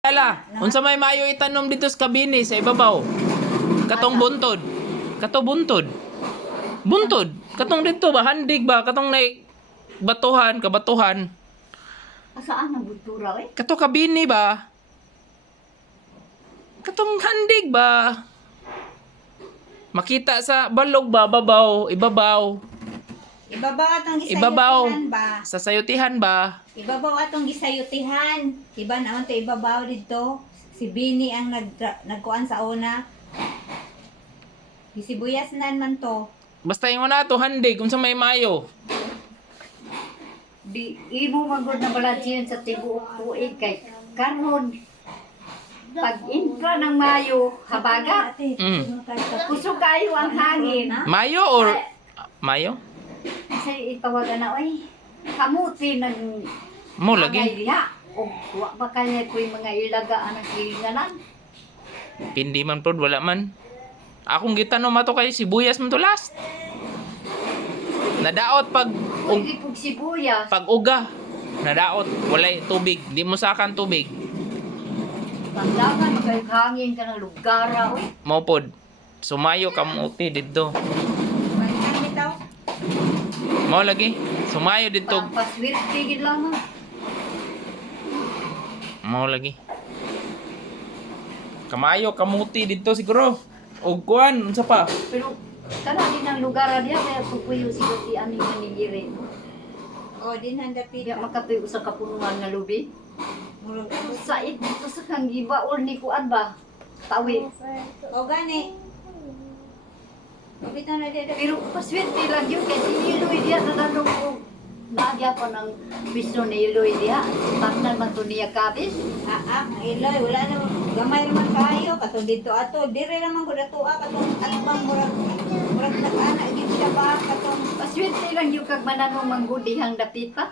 Ala, unsa may maayo itanom dito sa kabini sa ibabaw? Katong buntod. Kato buntod. Buntod. Katong dito ba handig ba katong nay batuhan, kabatuhan. Saan ang butura eh? Kato kabini ba? Katong handig ba? Makita sa balog ba babaw, ibabaw. Ibabaw atong Ibabaw. gisayutihan ba? Sa sayutihan ba? Ibabaw atong gisayutihan. Iba naman to ibabaw dito. Si Bini ang nagkuan sa una. Sibuyas na man to. Basta yung na to handig unsa may maayo. Di imo magod na balansiyan sa tibuok tuig kay karon pag intra ng Mayo habaga puso kayo ang hangin Mayo or Mayo? kasi itawagan na oy kamuti ng Mo lagi. diha o wa ba kaya ko'y mga ilaga ang hilinganan Pindi man prod wala man. Akong gitanom ato kay sibuyas man to last. Nadaot pag pwede pug sibuyas pag uga. Nadaot walay tubig, di mo sakan tubig. pandangan kay hangin ka ng lugara oy Mao pod. Sumayo kamuti didto. Balikan bitaw. Mao lagi. Sumayo didto. paswerte gid lang Mao lagi. Kamayo kamuti didto siguro. Og kuan unsa pa? pero kana din ang lugar diha kaya pupuyo siguro si ani manigire O din handa Di pita. makatuyo sa kapunuan nga lubi. Murag Sa dito sa kang gibaol ni kuan ba? Tawi. o gani. O bitaw na dito. Pero paswerte lang yun kasi iloy diya na nanong ko. Naagya pa ng piso ni iloy diya. Tangnan man to niya kabis. Ang iloy wala na gamay naman kayo katong dito ato dire naman gud ato katong atbang murag nag-ana gid siya ba katong Paswerte lang yun kag mananong manggudihang dapita.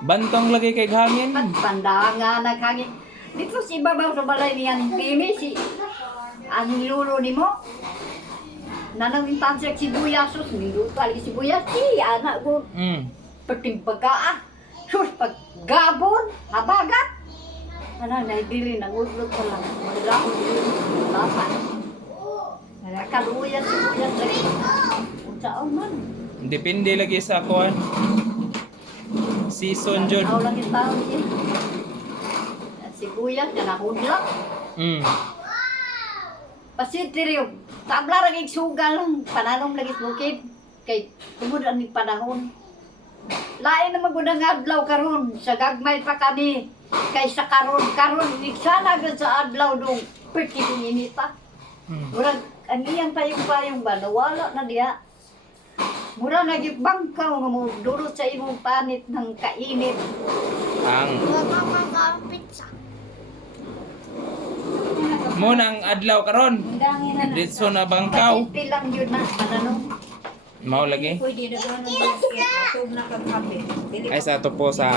Bantong lagi kay hangin. Pagpandanga naghangin. Dito si babaw sa balay niyan pimi si ang lulo ni mo. Nanang intansya sibuyasos, niluto lagi sibuyas. Anak ko perting pagkaa. Sus, pag gabon, habagat. Ano, naibili ng utlot ko lang. Maglaon din. Dapat. Nakaluyan sibuyas lagi. Unsaon man. Depende lagi sa kuan. Season jud. Aw lang yung tao niya. Sibuyas, kanahudlak. Pasitiriyo. Tabla lagi sugal lang. Pananong lagi sa bukid. Kay tungod ang panahon. Lain na magudang adlaw karon sa gagmay pa kami kaysa karon sana gud sa adlaw dong perti kong inita murag ang iyang payong ba nawala na diha mura nagbangkaw nga mo dulot sa imong panit ng kainit Ang mo nang adlaw karon. dangin na Ditso na bangkaw. Pasiti lang yun na pananong Mao lagi. pwede na gano'n ng basket atog na kagkape. Ay sa to po sa